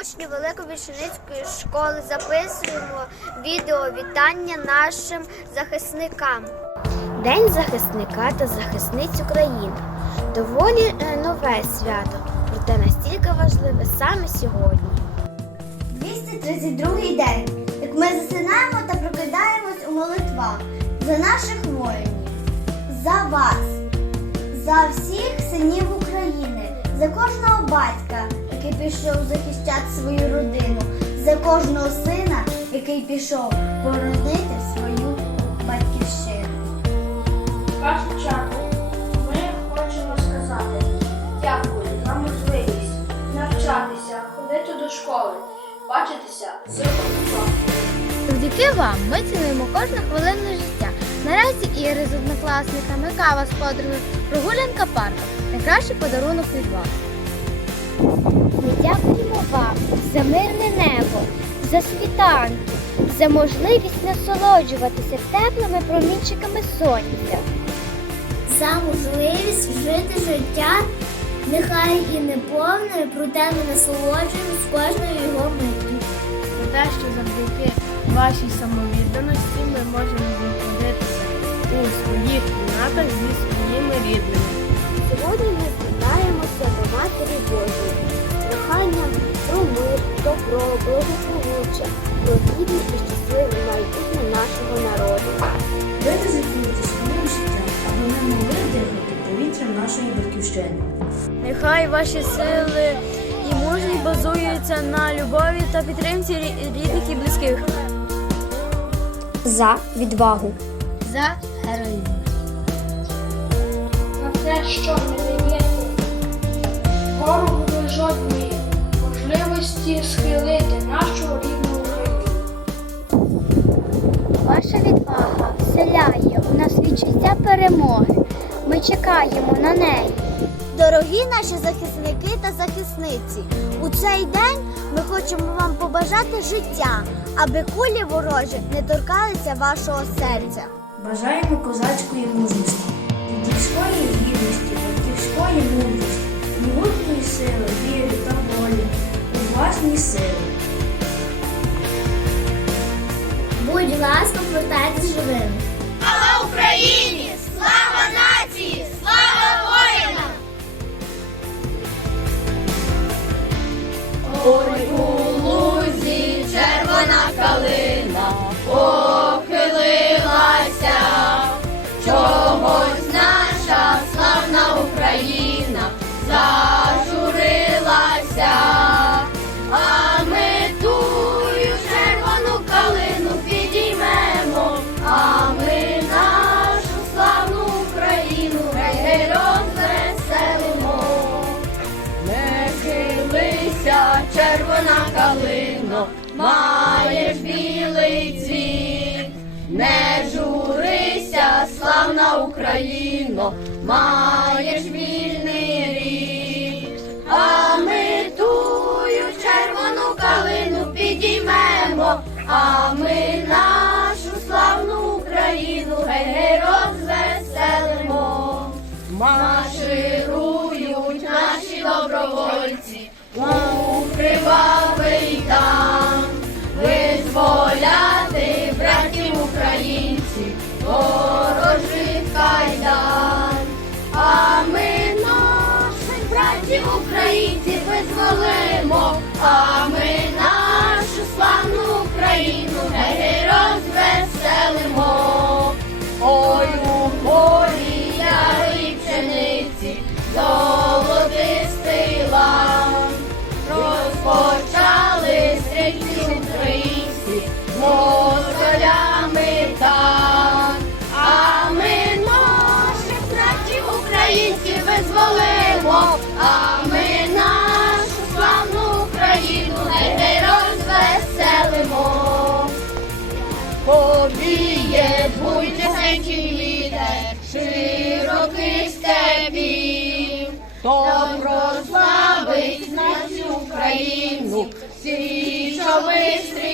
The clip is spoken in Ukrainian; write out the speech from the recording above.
учні Великобільшиницької школи записуємо відео вітання нашим захисникам. День захисника та захисниць України. Доволі е, нове свято, проте настільки важливе саме сьогодні. 232 день, як ми засинаємо та прокидаємось у молитвах за наших воїнів, за вас, за всіх синів України, за кожного батька, який пішов захищати свою родину, за кожного сина, який пішов боронити свою батьківщину. В першу чергу ми хочемо сказати дякую за можливість навчатися, ходити до школи, бачитися з онуками. Завдяки вам ми цінуємо кожну хвилину життя. Наразі ігри з однокласниками, кава з подругою, прогулянка парком. Найкращий подарунок від вас. Дякуємо вам за мирне небо, за світанки, за можливість насолоджуватися теплими промінчиками сонця. За можливість жити життя, нехай і не повне, проте ми насолоджуємось кожною його миттю. За те, що завдяки вашій самовідданості ми можемо знаходитися у своїх кімнатах зі своїми рідними. Благополуччя, про гідне і щасливе майбутнє нашого народу. Ви ризикуєте своїм життям, аби ми могли дихати повітрям нашої батьківщини. Нехай ваші сили і мужність базуються на любові та підтримці рідних і близьких. За відвагу. За героїзм. На те, що не даєте можливості схилити нашу рідну Україну. Ваша відвага вселяє у нас відчуття перемоги. Ми чекаємо на неї. Дорогі наші захисники та захисниці, у цей день ми хочемо вам побажати життя, аби кулі ворожі не торкалися вашого серця. Бажаємо козацької мужності, дідівської гідності, батьківської мудрості, могутньої сили, віри у власній сили. Будь ласка, повертайтесь живими. Слава Україні! Маєш білий цвіт, не журися, славна Україно, маєш вільний рід, а ми тую червону калину підіймемо, а ми нашу славну Україну гей розвеселимо. Марширують наші добровольці у кривавий а ми нашу славну Україну гей розвеселимо. Ой у полі ярої пшениці, золотистий лан, розпочали стрільці українці, москалями так, а ми наших братів українців визволимо, Повіє буйчесенький вітер широких степів, то прославить нас Україну. Січових стрільців,